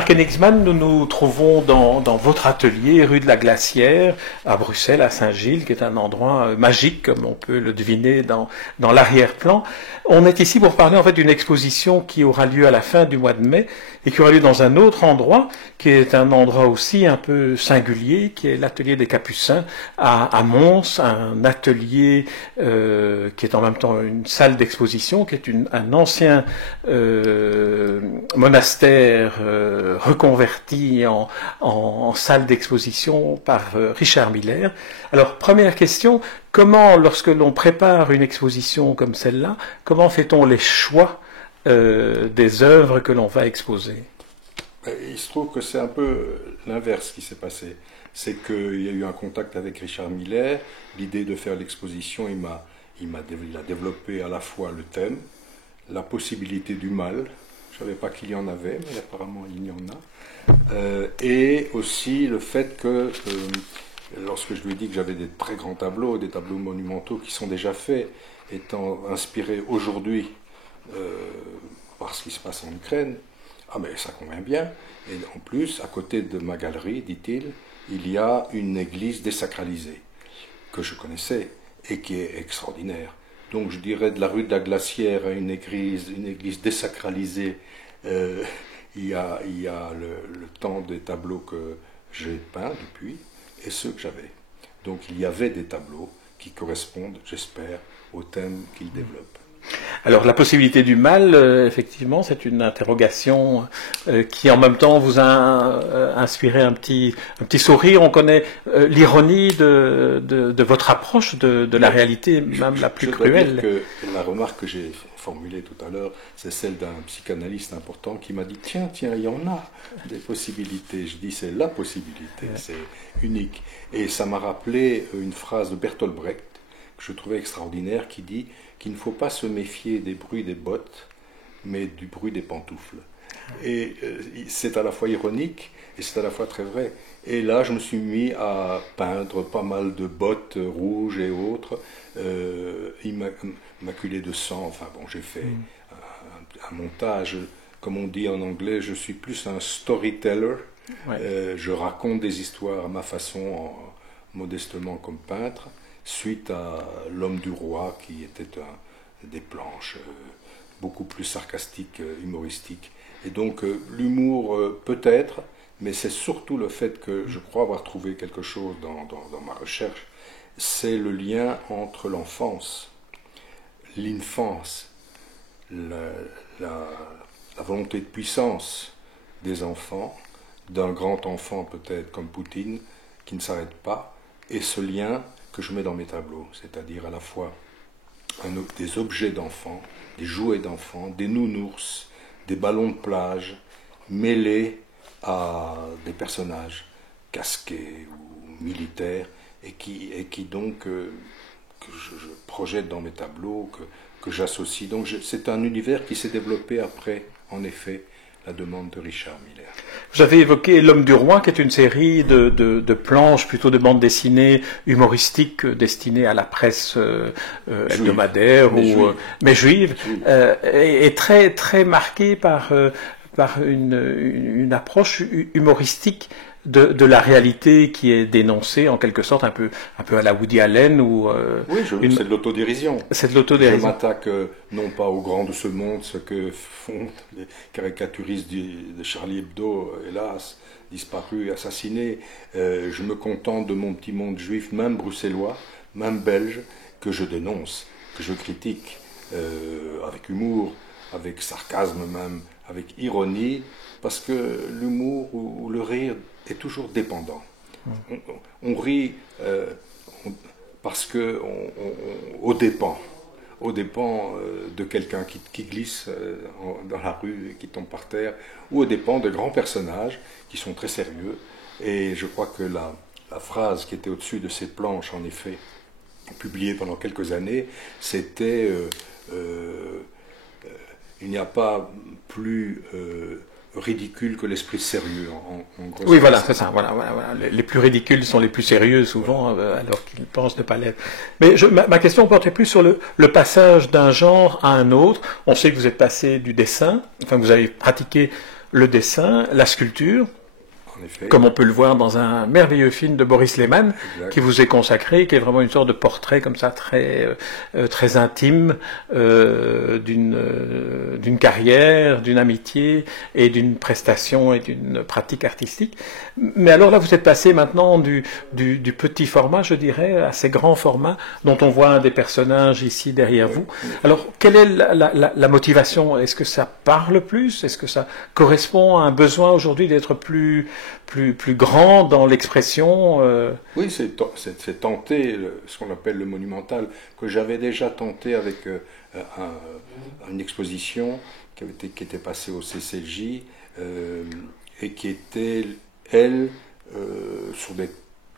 Marc Hennigsman, nous nous trouvons dans votre atelier, rue de la Glacière, à Bruxelles, à Saint-Gilles, qui est un endroit magique, comme on peut le deviner dans l'arrière-plan. On est ici pour parler en fait d'une exposition qui aura lieu à la fin du mois de mai et qui aura lieu dans un autre endroit, qui est un endroit aussi un peu singulier, qui est l'atelier des Capucins à Mons, un atelier qui est en même temps une salle d'exposition, qui est un ancien monastère reconverti en salle d'exposition par Richard Miller. Alors, première question, comment, lorsque l'on prépare une exposition comme celle-là, comment fait-on les choix des œuvres que l'on va exposer? Il se trouve que c'est un peu l'inverse qui s'est passé. C'est qu'il y a eu un contact avec Richard Miller, l'idée de faire l'exposition, il a développé à la fois le thème, la possibilité du mal, je ne savais pas qu'il y en avait, mais apparemment il y en a, et aussi le fait que, lorsque je lui ai dit que j'avais des très grands tableaux, des tableaux monumentaux qui sont déjà faits, étant inspirés aujourd'hui par ce qui se passe en Ukraine, ah mais ça convient bien, et en plus, à côté de ma galerie, dit-il, il y a une église désacralisée, que je connaissais, et qui est extraordinaire. Donc je dirais de la rue de la Glacière à une église désacralisée, il y a le temps des tableaux que j'ai peints depuis et ceux que j'avais. Donc il y avait des tableaux qui correspondent, j'espère, au thème qu'il développe. Alors la possibilité du mal, effectivement, c'est une interrogation qui en même temps vous a inspiré un petit sourire. On connaît l'ironie de votre approche de la réalité, même la plus cruelle. Je dois dire que la remarque que j'ai formulée tout à l'heure, c'est celle d'un psychanalyste important qui m'a dit « Tiens, il y en a des possibilités ». Je dis « C'est la possibilité, c'est unique ». Et ça m'a rappelé une phrase de Bertolt Brecht que je trouvais extraordinaire qui dit qu'il ne faut pas se méfier des bruits des bottes, mais du bruit des pantoufles. Et c'est à la fois ironique et c'est à la fois très vrai. Et là, je me suis mis à peindre pas mal de bottes rouges et autres, immaculées de sang. Enfin bon, j'ai fait un montage, comme on dit en anglais, je suis plus un storyteller. Ouais. Je raconte des histoires à ma façon, modestement comme peintre, suite à L'Homme du Roi, qui était des planches beaucoup plus sarcastiques, humoristiques. Et donc l'humour peut-être, mais c'est surtout le fait que je crois avoir trouvé quelque chose dans ma recherche, c'est le lien entre l'enfance, l'infance, la volonté de puissance des enfants, d'un grand enfant peut-être comme Poutine, qui ne s'arrête pas, et ce lien que je mets dans mes tableaux, c'est-à-dire à la fois des objets d'enfants, des jouets d'enfants, des nounours, des ballons de plage, mêlés à des personnages casqués ou militaires, et qui donc que je projette dans mes tableaux, que j'associe. Donc c'est un univers qui s'est développé après, en effet, la demande de Richard Miller. Vous avez évoqué L'Homme du Roi, qui est une série de planches, plutôt de bandes dessinées humoristiques destinées à la presse hebdomadaire, mais juive, et très, très marquée par une approche humoristique de la réalité qui est dénoncée en quelque sorte un peu à la Woody Allen ou c'est de l'autodérision. C'est de l'autodérision. Je m'attaque non pas aux grands de ce monde, ce que font les caricaturistes de Charlie Hebdo, hélas, disparus, assassinés. Je me contente de mon petit monde juif, même bruxellois, même belge, que je dénonce, que je critique avec humour, avec sarcasme même, avec ironie, parce que l'humour ou le rire est toujours dépendant. On rit parce que au dépend de quelqu'un qui glisse dans la rue et qui tombe par terre, ou au dépend de grands personnages qui sont très sérieux. Et je crois que la phrase qui était au-dessus de ces planches, en effet, publiée pendant quelques années, c'était il n'y a pas plus ridicule que l'esprit sérieux. En gros, oui, voilà, c'est ça. Voilà. Les plus ridicules sont les plus sérieux, souvent, alors qu'ils pensent ne pas l'être. Mais ma question portait plus sur le passage d'un genre à un autre. On sait que vous êtes passé du dessin, enfin, vous avez pratiqué le dessin, la sculpture, En effet. comme on peut le voir dans un merveilleux film de Boris Lehmann, Exact. qui vous est consacré, qui est vraiment une sorte de portrait comme ça très intime d'une carrière, d'une amitié et d'une prestation et d'une pratique artistique. Mais alors là, vous êtes passé maintenant du petit format, je dirais, à ces grands formats dont on voit un des personnages ici derrière vous. Alors, quelle est la motivation? Est-ce que ça parle plus? Est-ce que ça correspond à un besoin aujourd'hui d'être plus grand dans l'expression Oui, c'est tenter ce qu'on appelle le monumental, que j'avais déjà tenté avec une exposition qui était passée au CCJ et qui était, elle, sur des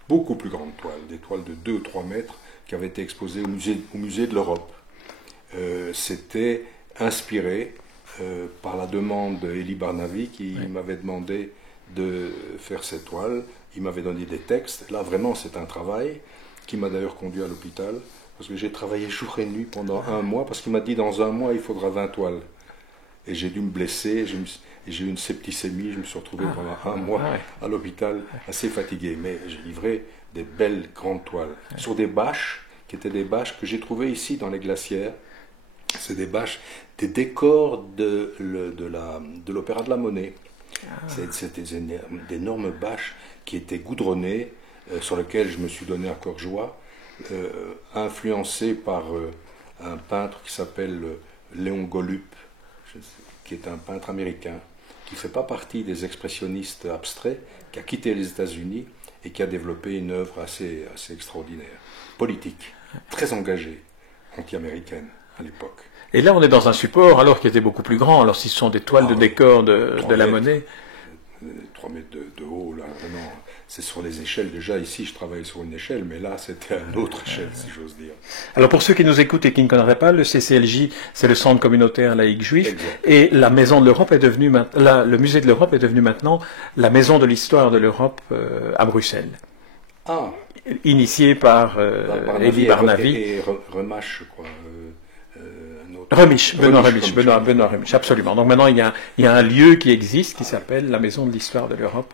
beaucoup plus grandes toiles, des toiles de 2 ou 3 mètres qui avaient été exposées au musée de l'Europe. C'était inspiré par la demande d'Elie Barnavi qui m'avait demandé de faire cette toile. Il m'avait donné des textes. Là, vraiment, c'est un travail qui m'a d'ailleurs conduit à l'hôpital, parce que j'ai travaillé jour et nuit pendant 1 mois, parce qu'il m'a dit dans 1 mois, il faudra 20 toiles. Et j'ai dû me blesser, j'ai eu une septicémie, je me suis retrouvé pendant 1 mois à l'hôpital, assez fatigué. Mais j'ai livré des belles grandes toiles, sur des bâches, qui étaient des bâches que j'ai trouvées ici dans les glacières. C'est des bâches, des décors de l'Opéra de la Monnaie. C'était d'énormes bâches qui étaient goudronnées, sur lesquelles je me suis donné à cœur joie, influencé par un peintre qui s'appelle Léon Golub, qui est un peintre américain, qui ne fait pas partie des expressionnistes abstraits, qui a quitté les États-Unis et qui a développé une œuvre assez extraordinaire, politique, très engagée, anti-américaine à l'époque. Et là, on est dans un support alors qui était beaucoup plus grand. Alors, si ce sont des toiles de décor de la Monnaie. 3 mètres de haut, là, non, c'est sur les échelles. Déjà, ici, je travaille sur une échelle, mais là, c'était à une autre échelle, si j'ose dire. Alors, pour ceux qui nous écoutent et qui ne connaîtraient pas, le CCLJ, c'est le Centre communautaire laïque juif, Exact. et la Maison de l'Europe est devenue, le Musée de l'Europe est devenu maintenant la Maison de l'Histoire de l'Europe à Bruxelles. Ah, Initié par Elie Barnavi. Et Remache, je crois. Benoît Remisch, absolument. Donc maintenant, il y a un lieu qui existe qui s'appelle la Maison de l'Histoire de l'Europe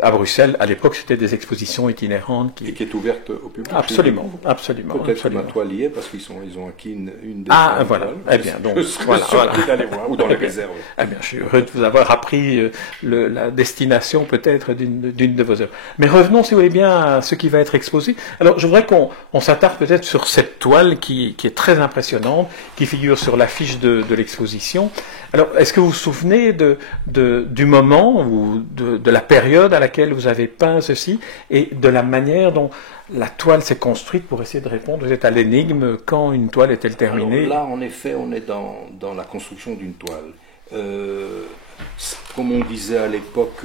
à Bruxelles. À l'époque, c'était des expositions itinérantes. Et qui est ouverte au public. Absolument. Peut-être que ma toile y est, parce qu'ils ont acquis une des voilà. toiles. Eh bien, donc, je serais surpris d'aller voir, ou dans les réserves. Eh bien, je suis heureux de vous avoir appris la destination peut-être d'une de vos œuvres. Mais revenons, si vous voulez bien, à ce qui va être exposé. Alors, je voudrais qu'on s'attarde peut-être sur cette toile qui est très impressionnante, qui figure sur l'affiche de l'exposition. Alors, est-ce que vous vous souvenez du moment ou de la période à laquelle vous avez peint ceci et de la manière dont la toile s'est construite pour essayer de répondre à l'énigme, quand une toile est-elle terminée? Alors là, en effet, on est dans la construction d'une toile. Comme on disait à l'époque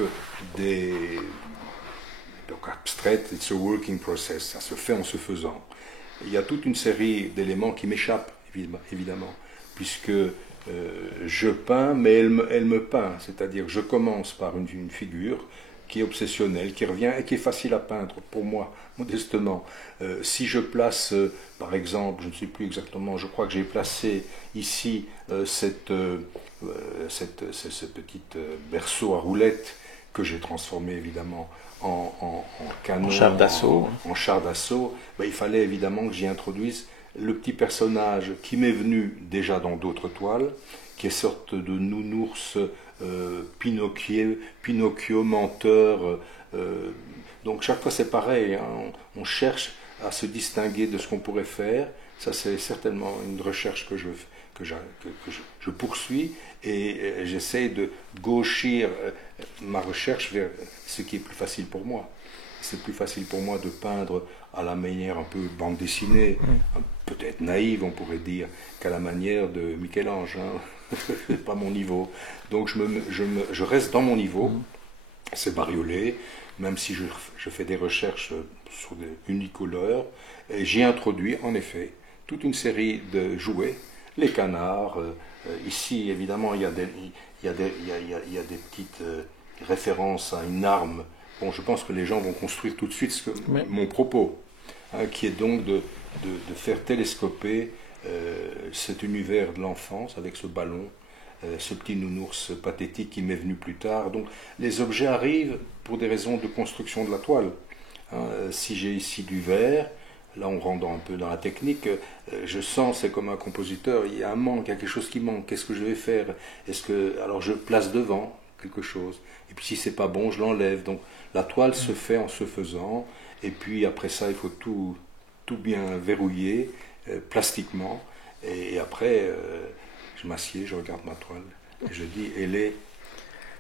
abstraite, it's a working process, ça se fait en se faisant. Il y a toute une série d'éléments qui m'échappent, évidemment, puisque je peins, mais elle me peint. C'est-à-dire je commence par une figure qui est obsessionnelle, qui revient et qui est facile à peindre pour moi, modestement. Si je place, par exemple, je ne sais plus exactement, je crois que j'ai placé ici ce petit berceau à roulettes que j'ai transformé évidemment en canon, en char d'assaut. En char d'assaut, il fallait évidemment que j'y introduise le petit personnage qui m'est venu déjà dans d'autres toiles, qui est sorte de nounours Pinocchio menteur. Donc chaque fois c'est pareil, hein, on cherche à se distinguer de ce qu'on pourrait faire. Ça c'est certainement une recherche que je poursuis, et j'essaie de gauchir ma recherche vers ce qui est plus facile pour moi. C'est plus facile pour moi de peindre à la manière un peu bande dessinée, peut-être naïve on pourrait dire, qu'à la manière de Michel-Ange. Hein. C'est pas mon niveau. Donc je reste dans mon niveau, c'est bariolé, même si je fais des recherches sur des unicolores, et j'y introduis en effet toute une série de jouets, les canards. Ici évidemment il y a des petites références à une arme. Bon, je pense que les gens vont construire tout de suite mon propos, hein, qui est donc de faire télescoper cet univers de l'enfance avec ce ballon ce petit nounours pathétique qui m'est venu plus tard. Donc les objets arrivent pour des raisons de construction de la toile. Si j'ai ici du verre, là on rentre un peu dans la technique, je sens, c'est comme un compositeur, il y a un manque, il y a quelque chose qui manque, qu'est-ce que je vais faire? Alors je place devant quelque chose, et puis si c'est pas bon, je l'enlève. Donc la toile se fait en se faisant, et puis après ça il faut tout bien verrouiller plastiquement, et après je m'assieds, je regarde ma toile, et je dis, elle est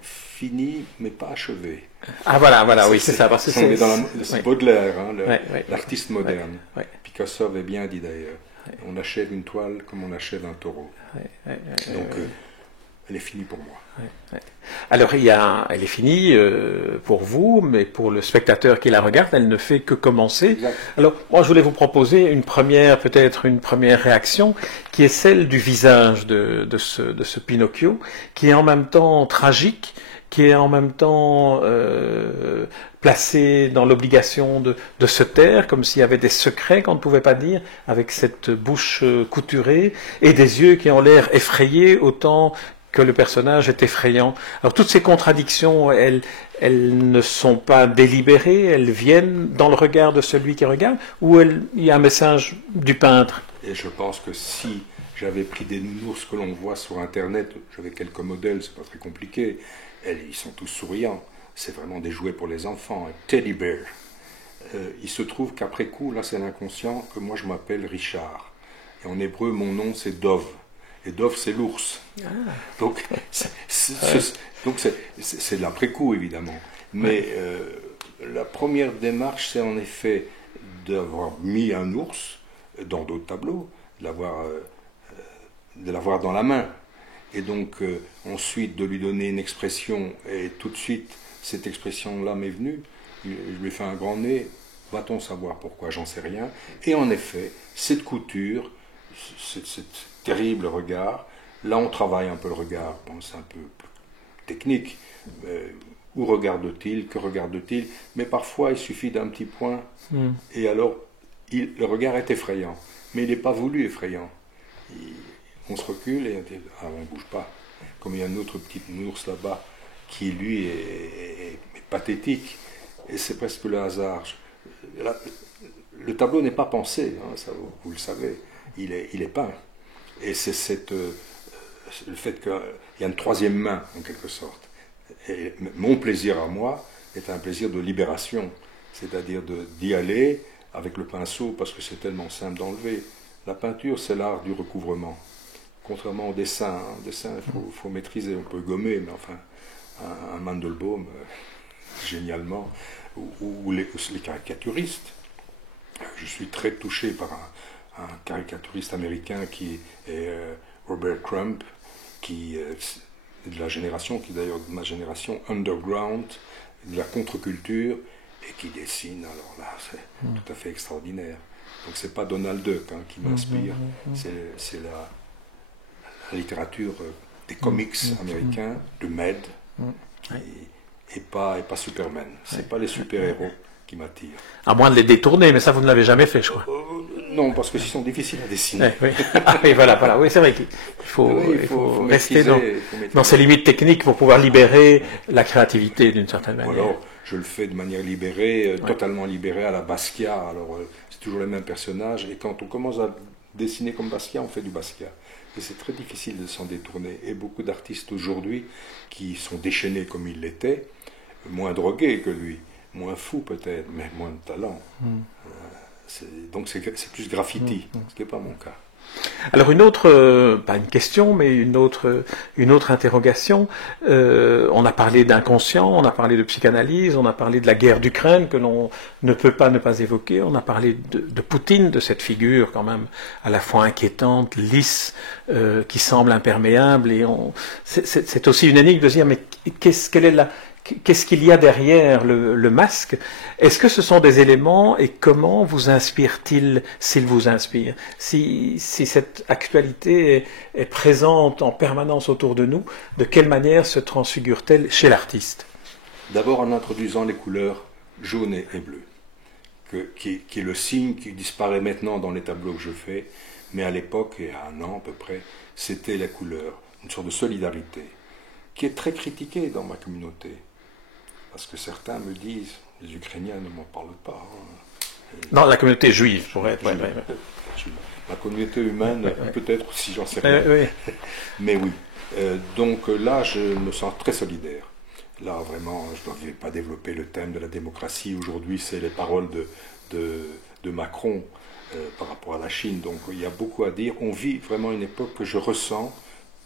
finie mais pas achevée. Ah voilà, oui, c'est ça. Parce que c'est Baudelaire, l'artiste ouais, moderne. ouais. Picasso avait bien dit d'ailleurs, on achève une toile comme on achève un taureau. Donc elle est finie pour moi. Alors elle est finie pour vous, mais pour le spectateur qui la regarde, elle ne fait que commencer. Exact. Alors moi je voulais vous proposer peut-être une première réaction, qui est celle du visage de ce Pinocchio, qui est en même temps tragique, qui est en même temps placé dans l'obligation de se taire, comme s'il y avait des secrets qu'on ne pouvait pas dire, avec cette bouche couturée, et des yeux qui ont l'air effrayés autant que le personnage est effrayant. Alors toutes ces contradictions, elles ne sont pas délibérées, elles viennent dans le regard de celui qui regarde, ou il y a un message du peintre? Et je pense que si j'avais pris des nounours que l'on voit sur Internet, j'avais quelques modèles, c'est pas très compliqué, ils sont tous souriants, c'est vraiment des jouets pour les enfants, un teddy bear. Il se trouve qu'après coup, là c'est l'inconscient, que moi je m'appelle Richard. Et en hébreu, mon nom c'est Dov. Et Dov, c'est l'ours. Donc, c'est de l'après-coup, évidemment. Mais la première démarche, c'est en effet d'avoir mis un ours dans d'autres tableaux, de l'avoir dans la main. Et donc, ensuite, de lui donner une expression. Et tout de suite, cette expression-là m'est venue. Je lui ai fait un grand nez. Va-t-on savoir pourquoi? J'en sais rien. Et en effet, cette couture, cette terrible regard. Là, on travaille un peu le regard. Bon, c'est un peu technique. Où regarde-t-il? Que regarde-t-il? Mais parfois, il suffit d'un petit point. Et alors, le regard est effrayant. Mais il n'est pas voulu effrayant. On se recule et on ne bouge pas. Comme il y a un autre petit ours là-bas qui, lui, est pathétique. Et c'est presque le hasard. Le tableau n'est pas pensé, hein, ça, vous le savez. Il est peint. Et c'est le fait qu'il y a une troisième main, en quelque sorte. Et mon plaisir à moi est un plaisir de libération, c'est-à-dire d'y aller avec le pinceau, parce que c'est tellement simple d'enlever. La peinture, c'est l'art du recouvrement. Contrairement au dessin, hein. Le dessin, il faut maîtriser, on peut gommer, mais enfin, un Mandelbaum, génialement, ou les caricaturistes. Je suis très touché par un caricaturiste américain qui est Robert Crumb, qui est de la génération, qui est d'ailleurs de ma génération, underground, de la contre-culture, et qui dessine, alors là, c'est tout à fait extraordinaire. Donc c'est pas Donald Duck qui m'inspire, c'est la littérature des comics américains, de Med, et pas Superman. C'est pas les super-héros qui m'attirent. À moins de les détourner, mais ça vous ne l'avez jamais fait, je crois. Non, parce qu'ils sont difficiles à dessiner. Oui. Oui, voilà. Oui, c'est vrai qu'il faut rester dans ses limites techniques pour pouvoir libérer la créativité d'une certaine manière. Ou alors, je le fais de manière libérée, totalement libérée à la Basquiat. Alors, c'est toujours les mêmes personnages. Et quand on commence à dessiner comme Basquiat, on fait du Basquiat. Et c'est très difficile de s'en détourner. Et beaucoup d'artistes aujourd'hui qui sont déchaînés comme il l'était, moins drogués que lui, moins fous peut-être, mais moins de talent. Donc c'est plus graffiti, ce qui n'est pas mon cas. Alors pas une question, mais une autre interrogation. On a parlé d'inconscient, on a parlé de psychanalyse, on a parlé de la guerre d'Ukraine que l'on ne peut pas ne pas évoquer, on a parlé de Poutine, de cette figure quand même à la fois inquiétante, lisse, qui semble imperméable. Et c'est aussi une énigme de se dire, mais qu'est-ce qu'il y a derrière le masque? Est-ce que ce sont des éléments et comment vous inspire-t-il, s'il vous inspire? Si cette actualité est présente en permanence autour de nous, de quelle manière se transfigure-t-elle chez l'artiste? D'abord en introduisant les couleurs jaune et bleu, qui est le signe qui disparaît maintenant dans les tableaux que je fais, mais à l'époque, il y a un an à peu près, c'était la couleur. une sorte de solidarité, qui est très critiquée dans ma communauté. Parce que certains me disent, les Ukrainiens ne m'en parlent pas. Dans la communauté juive, pour être. La communauté humaine, peut-être, si j'en sais rien. Mais oui. Donc là, je me sens très solidaire. Là, vraiment, je ne vais pas développer le thème de la démocratie. Aujourd'hui, c'est les paroles de Macron par rapport à la Chine. Donc, il y a beaucoup à dire. On vit vraiment une époque que je ressens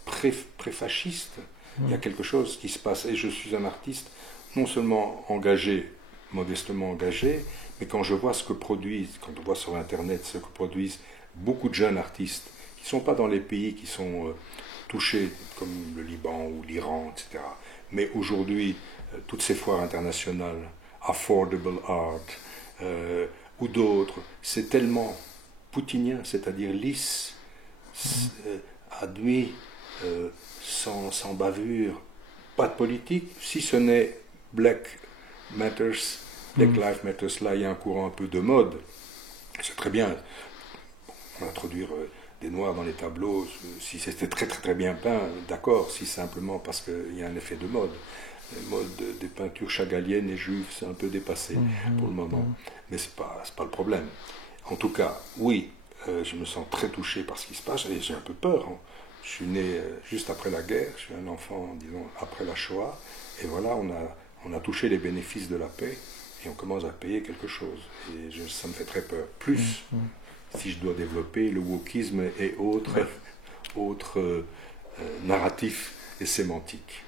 pré-fasciste. Il y a quelque chose qui se passe. Et je suis un artiste non seulement engagé, modestement engagé, mais quand je vois ce que produisent, quand on voit sur Internet ce que produisent beaucoup de jeunes artistes, qui ne sont pas dans les pays qui sont touchés, comme le Liban ou l'Iran, etc. Mais aujourd'hui, toutes ces foires internationales, Affordable Art, ou d'autres, c'est tellement poutinien, c'est-à-dire lisse, admis, sans bavure, pas de politique, si ce n'est Black Matters, Black Lives Matters. Là, il y a un courant un peu de mode, c'est très bien. Introduire des noirs dans les tableaux, si c'était très très très bien peint, d'accord, si simplement parce qu'il y a un effet de mode. Le mode des peintures chagaliennes et juives, c'est un peu dépassé pour le moment, mais c'est pas le problème. En tout cas, oui, je me sens très touché par ce qui se passe, et j'ai un peu peur. Je suis né juste après la guerre, je suis un enfant, disons, après la Shoah, et voilà, on a touché les bénéfices de la paix, et on commence à payer quelque chose. Et ça me fait très peur. Plus, si je dois développer le wokisme et autres narratifs et sémantiques.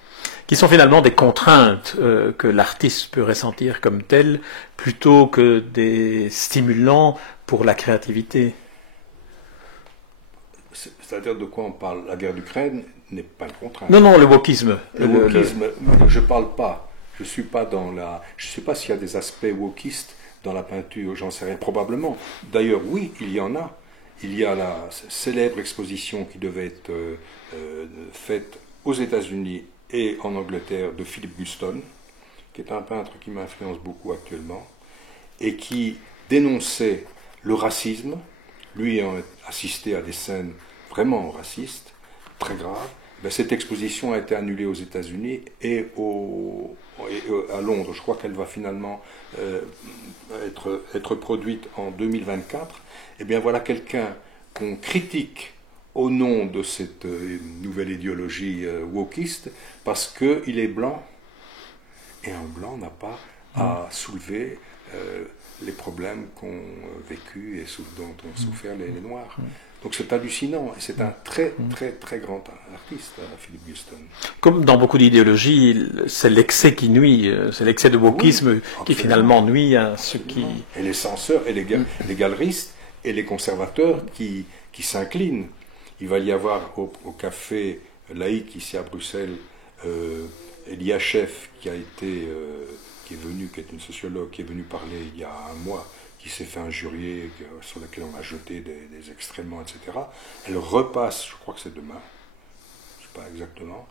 Qui sont finalement des contraintes que l'artiste peut ressentir comme telles, plutôt que des stimulants pour la créativité. C'est-à-dire de quoi on parle? La guerre d'Ukraine n'est pas une contrainte. Non, le wokisme. Le wokisme, je ne parle pas. Je ne sais pas s'il y a des aspects wokistes dans la peinture, j'en sais rien, probablement. D'ailleurs, oui, il y en a. Il y a la célèbre exposition qui devait être faite aux États-Unis et en Angleterre de Philip Guston, qui est un peintre qui m'influence beaucoup actuellement, et qui dénonçait le racisme, lui ayant assisté à des scènes vraiment racistes, très graves. Cette exposition a été annulée aux États-Unis et à Londres. Je crois qu'elle va finalement être produite en 2024. Et bien voilà quelqu'un qu'on critique au nom de cette nouvelle idéologie wokiste, parce qu'il est blanc, et un blanc n'a pas à soulever les problèmes qu'ont vécu et dont ont souffert les Noirs. Donc c'est hallucinant, et c'est un très très très grand artiste, Philip Guston. Comme dans beaucoup d'idéologies, c'est l'excès qui nuit, c'est l'excès de wokisme qui finalement nuit à ceux qui... Et les censeurs, et les galeristes, et les conservateurs qui s'inclinent. Il va y avoir au café laïque ici à Bruxelles, Elia Chef, qui est venue, qui est une sociologue, qui est venue parler il y a un mois, qui s'est fait injurier, sur lequel on a jeté des excréments, etc. Elle repasse, je crois que c'est demain, je ne sais pas exactement,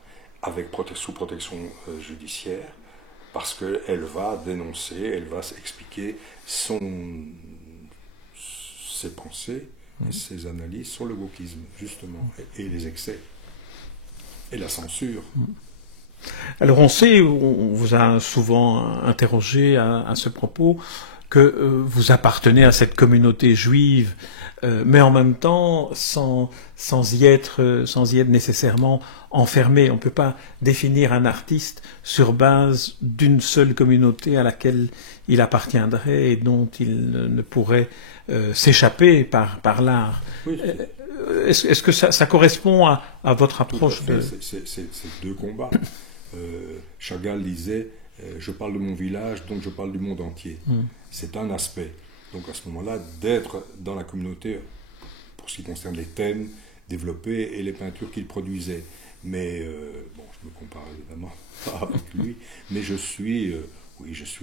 sous protection judiciaire, parce qu'elle va dénoncer, elle va expliquer ses pensées et ses analyses sur le wokisme, justement, et les excès, et la censure. Alors on sait, on vous a souvent interrogé à ce propos, que vous appartenez à cette communauté juive, mais en même temps sans y être nécessairement enfermé. On ne peut pas définir un artiste sur base d'une seule communauté à laquelle il appartiendrait et dont il ne pourrait s'échapper par l'art. Oui. Est-ce que ça correspond à votre approche de... C'est deux combats. Chagall disait je parle de mon village, donc je parle du monde entier. C'est un aspect. Donc à ce moment-là, d'être dans la communauté, pour ce qui concerne les thèmes développés et les peintures qu'il produisait. Mais, je me compare évidemment pas avec lui, mais je suis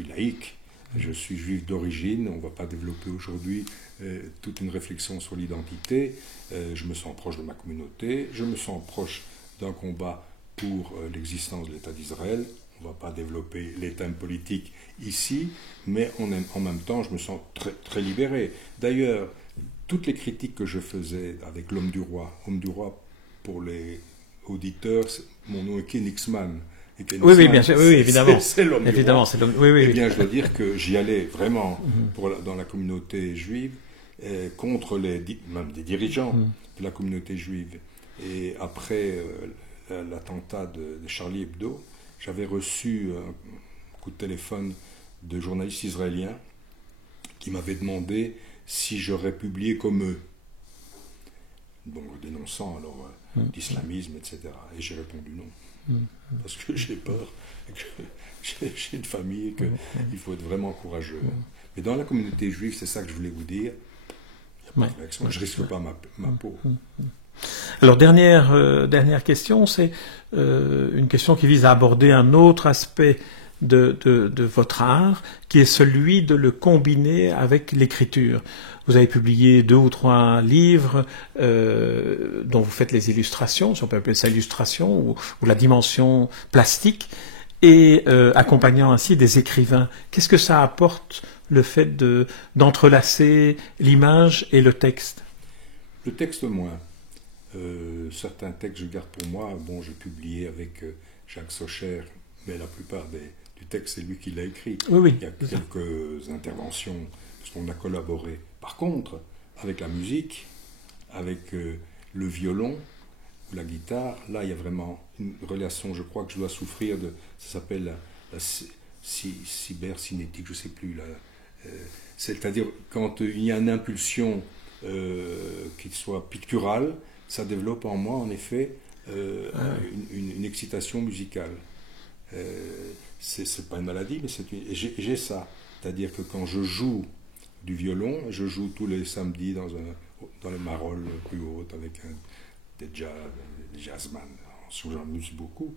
laïque, je suis juif d'origine, on ne va pas développer aujourd'hui toute une réflexion sur l'identité. Je me sens proche de ma communauté, je me sens proche d'un combat pour l'existence de l'État d'Israël. On ne va pas développer les thèmes politiques ici, mais en même temps, je me sens très, très libéré. D'ailleurs, toutes les critiques que je faisais avec l'homme du roi pour les auditeurs, mon nom est Königsmann. Oui, oui, bien sûr, oui, évidemment. C'est l'homme évidemment, du roi. Oui, oui, Eh bien, je dois dire que j'y allais vraiment dans la communauté juive, contre même des dirigeants de la communauté juive. Et après l'attentat de Charlie Hebdo, j'avais reçu un coup de téléphone de journalistes israéliens qui m'avaient demandé si j'aurais publié comme eux. Donc, dénonçant alors l'islamisme, etc. Et j'ai répondu non. Parce que j'ai peur, que j'ai une famille, et qu'il faut être vraiment courageux. Mais dans la communauté juive, c'est ça que je voulais vous dire. Il n'y a pas de réaction, je ne risque pas ma peau. Alors, dernière question, c'est une question qui vise à aborder un autre aspect de votre art, qui est celui de le combiner avec l'écriture. Vous avez publié 2 ou 3 livres dont vous faites les illustrations, si on peut appeler ça illustration, ou la dimension plastique, et accompagnant ainsi des écrivains. Qu'est-ce que ça apporte, le fait d'entrelacer l'image et le texte? Le texte, moins. Certains textes, je garde pour moi. Bon, j'ai publié avec Jacques Socher, mais la plupart du texte, c'est lui qui l'a écrit. Oui, il y a quelques interventions, parce qu'on a collaboré. Par contre, avec la musique, avec le violon ou la guitare, là, il y a vraiment une relation, je crois que je dois souffrir de... Ça s'appelle la cybercinétique, je ne sais plus. C'est-à-dire, quand il y a une impulsion qui soit picturale, ça développe en moi, en effet, une excitation musicale. C'est pas une maladie, mais j'ai ça. C'est-à-dire que quand je joue du violon, je joue tous les samedis dans les Marolles plus hautes avec des jazzman, j'amuse beaucoup.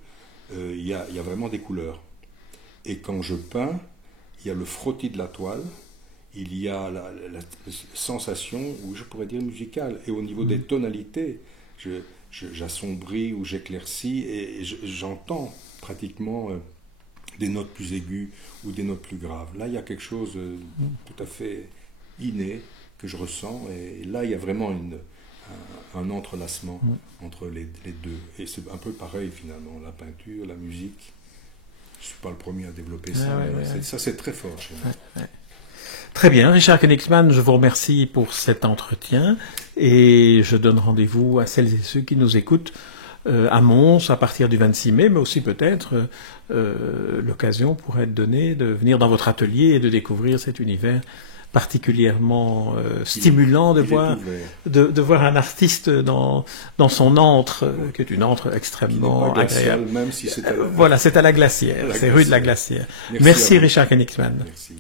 Il y a vraiment des couleurs. Et quand je peins, il y a le frottis de la toile, il y a la sensation, ou je pourrais dire musicale, et au niveau des tonalités, j'assombris ou j'éclaircis, et j'entends pratiquement des notes plus aiguës ou des notes plus graves. Là, il y a quelque chose tout à fait inné que je ressens, et là, il y a vraiment un entrelacement entre les deux. Et c'est un peu pareil, finalement, la peinture, la musique. Je ne suis pas le premier à développer ça, mais ça, c'est très fort chez moi. Très bien, Richard Königsmann, je vous remercie pour cet entretien, et je donne rendez-vous à celles et ceux qui nous écoutent à Mons à partir du 26 mai, mais aussi peut-être l'occasion pourrait être donnée de venir dans votre atelier et de découvrir cet univers particulièrement stimulant de voir un artiste dans son antre, qui est une antre extrêmement agréable. Même si c'est voilà, c'est à la Glacière, c'est rue de la Glacière. Merci Richard Königsmann. Merci.